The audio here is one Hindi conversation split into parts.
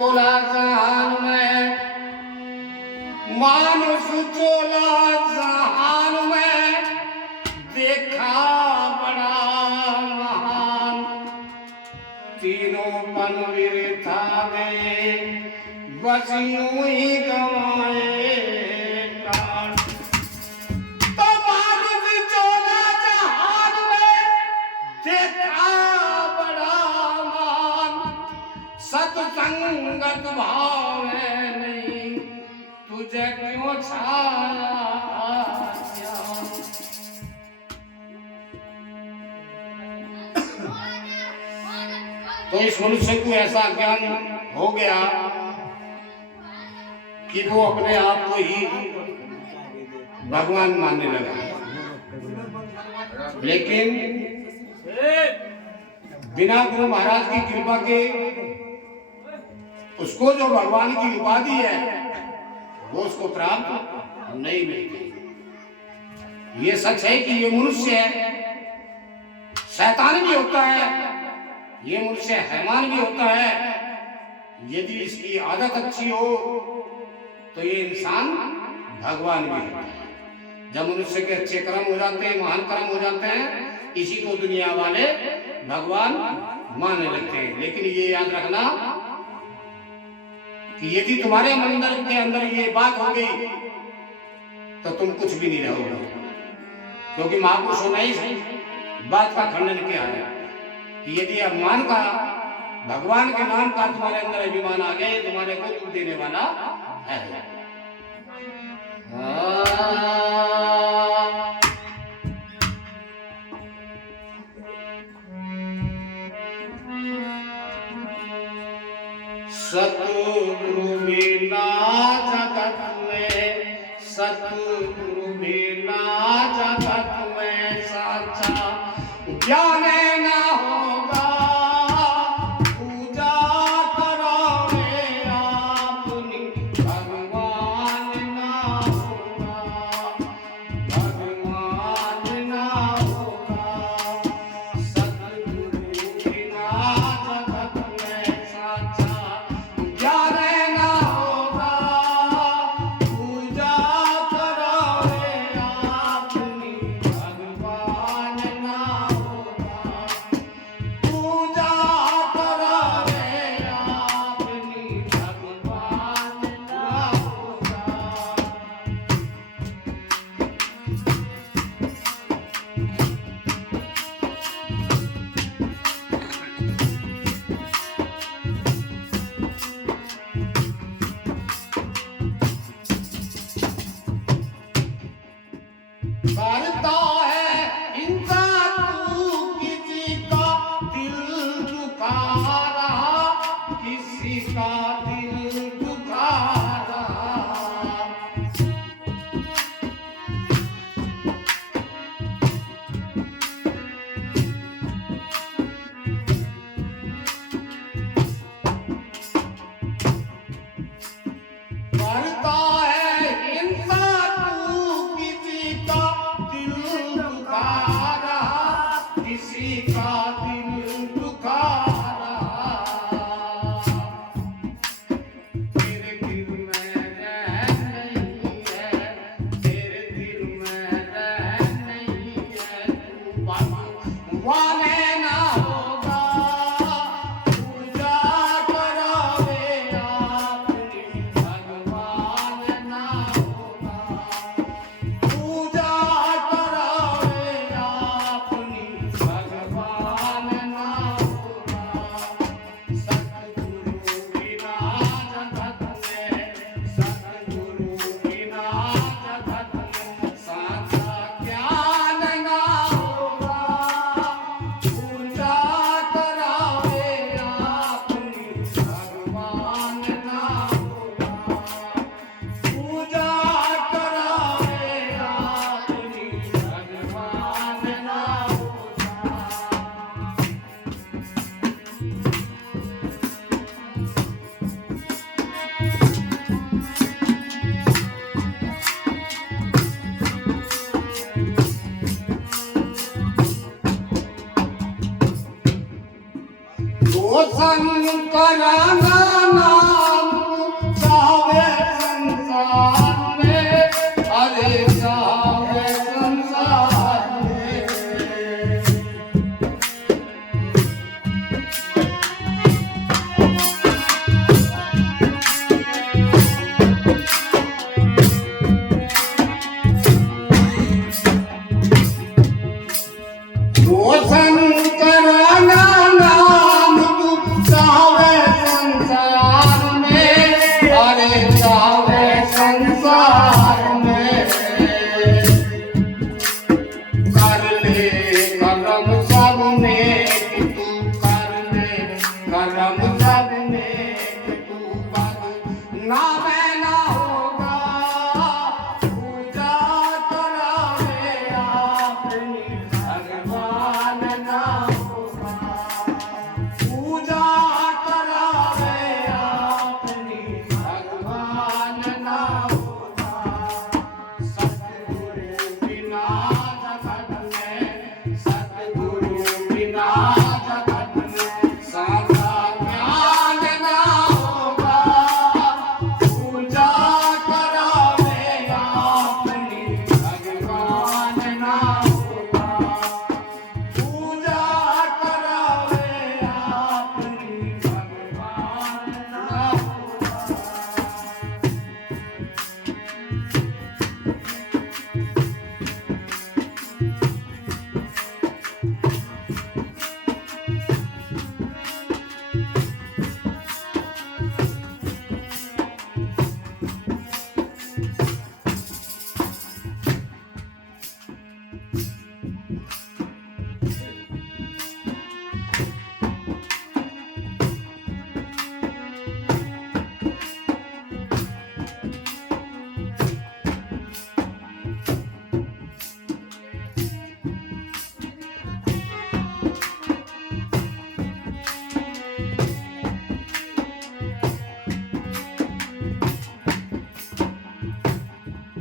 चोला जहान में मानुष चोला जहान में देखा बड़ा महान। तीनों पनवीर था गए बस यूं ही गवाए प्राण। तो मानुष चोला जहान में देखा बड़ा महान। सत्संगत भाव है नहीं तुझे क्यों छाया ज्ञान। तो इस मनुष्य को ऐसा ज्ञान हो गया कि वो अपने आप को ही भगवान मानने लगा। लेकिन बिना गुरु महाराज की कृपा के उसको जो भगवान की उपाधि है वो उसको प्राप्त नहीं मिलती। ये सच है कि ये मनुष्य शैतान भी होता है, ये मनुष्य हैवान भी होता है। यदि इसकी आदत अच्छी हो तो ये इंसान भगवान भी होता है। जब मनुष्य के अच्छे कर्म हो जाते हैं, महान कर्म हो जाते हैं, इसी को दुनिया वाले भगवान मानने लगते हैं। लेकिन ये याद रखना कि यदि तुम्हारे मंदिर के अंदर ये बात हो गई तो तुम कुछ भी नहीं रहोगे। क्योंकि महापुरुषों ने इस बात का खंडन किया है कि यदि अभिमान का, भगवान के नाम का तुम्हारे अंदर अभिमान आ गए, तुम्हारे को दुख देने वाला है। सतगुरु बिना जगत में, सतगुरु बिना जगत में साचा ज्ञान ना होगा। पूजा करोगे अपनी भगवान ना होगा, भगवान ना होगा। सतगुरु बिना जगत में साचा ज्ञान ना होगा। पूजा करोगे अपनी भगवान ना होगा, पूजा करोगे अपनी भगवान ना होगा। करता है इंसान तू किसी का दिल दुखा रहा, किसी का दिल दुखा रहा। करता है इंसान तू किसी का दिल दुखा रहा, किसी का दिल दुखा रहा। तेरे दिल में रह नहीं है, तेरे दिल में रह नहीं है, तू वाले ना होगा। पूजा करोगे अपनी भगवान ना होगा, पूजा करोगे अपनी भगवान ना होगा। सतगुरु बिना जगत में, सतगुरु बिना जगत में साचा ज्ञान ना होगा। पूजा करोगे अपनी भगवान ना होगा, पूजा करोगे अपनी भगवान ना होगा। तो संग कराना ना ना बहना होगा पूजा करावे अपनी भगवान ना होगा पूजा करावे अपनी भगवान ना होगा सतगुरु बिना जगत में सतगुरु बिना जगत में सारा ज्ञान ना होगा पूजा करावे अपनी भगवान ना होगा पूजा करावे अपनी भगवान ना होगा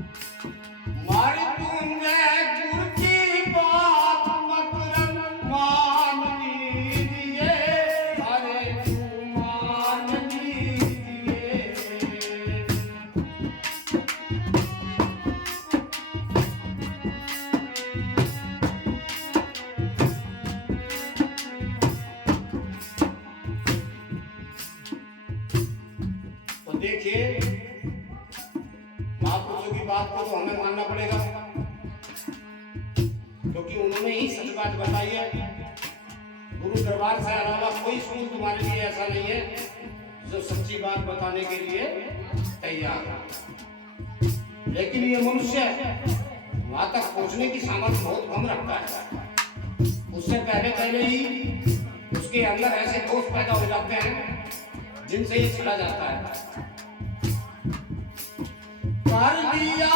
मारी तुमने गुर की बात मतलब मान लीजिए अरे तू मान लीजिए तो देखिए महापुरुषों की बात को तो हमें मानना पड़ेगा क्योंकि उन्होंने ही सच बात बताई है गुरु दरबार से अलावा कोई स्कूल तुम्हारे लिए ऐसा नहीं है जो सच्ची बात बताने के लिए तैयार है लेकिन ये मनुष्य वहां तक पहुंचने की सामर्थ्य बहुत कम रखता है उससे पहले ही उसके अंदर ऐसे दोष पैदा हो जाते हैं जिनसे ये चला जाता है कर दिया